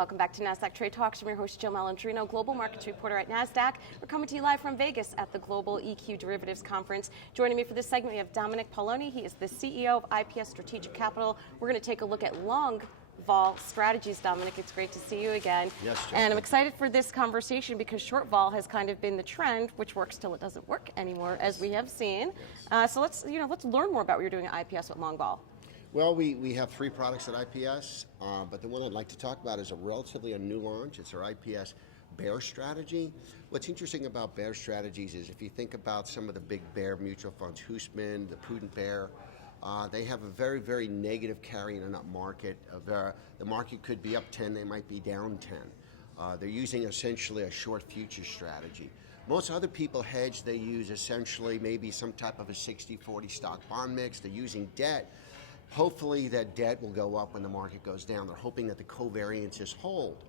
Welcome back to Nasdaq Trade Talks. I'm your host, Jill Malandrino, Global Markets Reporter at Nasdaq. We're coming to you live from Vegas at the Global EQ Derivatives Conference. Joining me for this segment, we have Dominic Poloni. He is the CEO of IPS Strategic Capital. We're going to take a look at long vol strategies. Dominic, it's great to see you again. Yes, Jill. And I'm excited for this conversation because short vol has kind of been the trend, which works till it doesn't work anymore, as we have seen. Yes. So let's learn more about what you're doing at IPS with long vol. Well, we have three products at IPS, but the one I'd like to talk about is a new launch. It's our IPS Bear strategy. What's interesting about bear strategies is if you think about some of the big bear mutual funds, Hoosman, the Prudent Bear, they have a very, very negative carry in an up market. The market could be up 10, they might be down 10. They're using essentially a short future strategy. Most other people hedge, they use essentially maybe some type of a 60-40 stock bond mix. They're using debt. Hopefully that debt will go up when the market goes down. They're hoping that the covariances hold.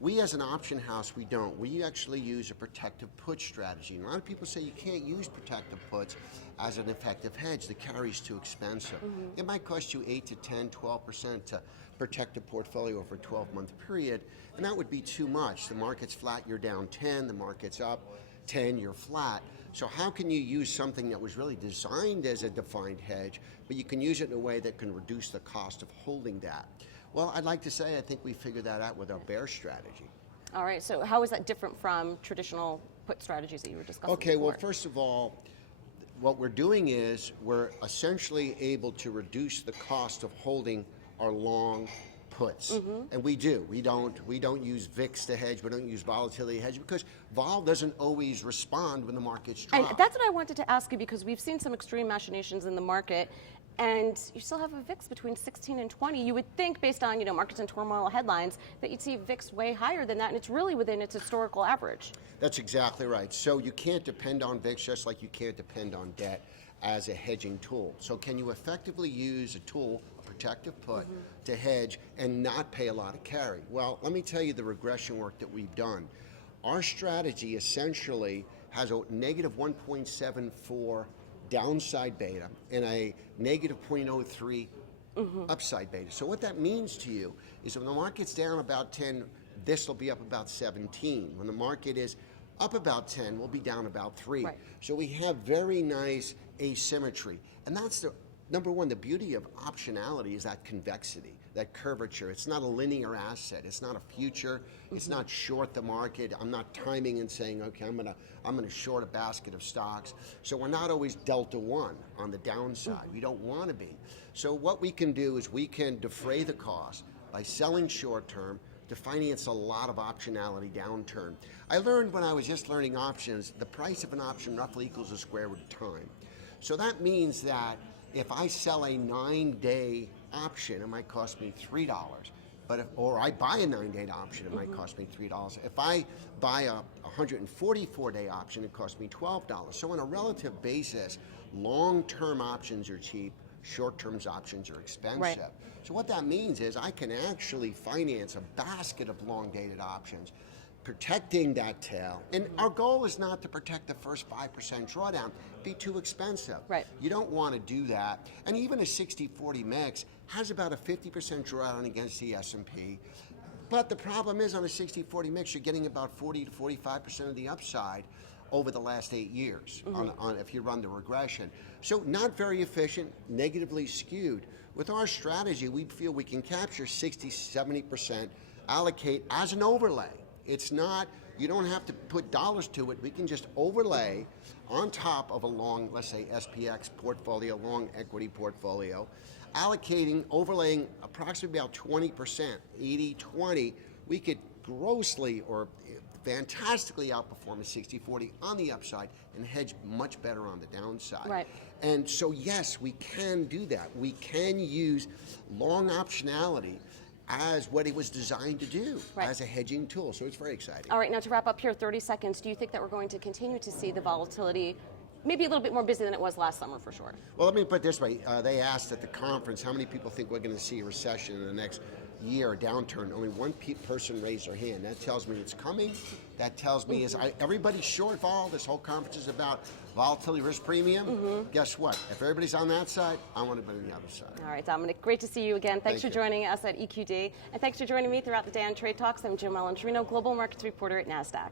We as an option house, we don't. We actually use a protective put strategy. And a lot of people say you can't use protective puts as an effective hedge. The carry's too expensive. Mm-hmm. It might cost you 8 to 10, 12% to protect a portfolio over a 12-month period, and that would be too much. The market's flat, you're down 10. The market's up 10, you're flat. So how can you use something that was really designed as a defined hedge, but you can use it in a way that can reduce the cost of holding that? Well, I'd like to say I think we figured that out with our bear strategy. All right, so how is that different from traditional put strategies that you were discussing Okay, before? well, first of all, what we're doing is we're essentially able to reduce the cost of holding our long puts, and we do. We don't use VIX to hedge. We don't use volatility to hedge because vol doesn't always respond when the markets drop. And that's what I wanted to ask you because we've seen some extreme machinations in the market, and you still have a VIX between 16 and 20. You would think, based on markets in turmoil headlines, that you'd see VIX way higher than that, and it's really within its historical average. That's exactly right. So you can't depend on VIX just like you can't depend on debt as a hedging tool. So can you effectively use a tool, a protective put, to hedge and not pay a lot of carry? Well, let me tell you the regression work that we've done. Our strategy essentially has a negative 1.74 downside beta and a negative 0.03 upside beta. So what that means to you is when the market's down about 10, this will be up about 17. When the market is up about 10, we'll be down about 3. Right. So we have very nice asymmetry. And that's the number one, the beauty of optionality is that convexity, that curvature. It's not a linear asset. It's not a future. It's not short the market. I'm not timing and saying, okay, I'm gonna short a basket of stocks. So we're not always delta one on the downside. We don't want to be. So what we can do is we can defray the cost by selling short term to finance a lot of optionality downturn. I learned when I was just learning options, the price of an option roughly equals the square root of time. So that means that if I sell a 9-day option, it might cost me $3. Or I buy a 9-day option, it might cost me $3. If I buy a 144-day option, it costs me $12. So on a relative basis, long-term options are cheap, short-term options are expensive. Right. So what that means is I can actually finance a basket of long-dated options, protecting that tail. And our goal is not to protect the first 5% drawdown. It'd be too expensive. Right. You don't want to do that. And even a 60-40 mix has about a 50% drawdown against the S&P. But the problem is on a 60-40 mix, you're getting about 40 to 45% of the upside over the last 8 years on if you run the regression. So not very efficient, negatively skewed. With our strategy, we feel we can capture 60, 70%, allocate as an overlay. It's not, you don't have to put dollars to it. We can just overlay on top of a long, let's say SPX portfolio, long equity portfolio, overlaying approximately about 20%, 80-20. We could grossly or fantastically outperform a 60-40 on the upside and hedge much better on the downside. Right. And so yes, we can do that. We can use long optionality as what it was designed to do, as a hedging tool. So it's very exciting. All right, now to wrap up here, 30 seconds, do you think that we're going to continue to see the volatility maybe a little bit more busy than it was last summer, for sure. Well, let me put it this way. They asked at the conference how many people think we're going to see a recession in the next year, a downturn. Only one person raised their hand. That tells me it's coming. That tells me everybody's short vol. This whole conference is about volatility risk premium. Guess what? If everybody's on that side, I want to be on the other side. All right, Dominic, great to see you again. Thanks for joining us at EQD. And thanks for joining me throughout the day on Trade Talks. I'm Jill Malandrino, Global Markets Reporter at Nasdaq.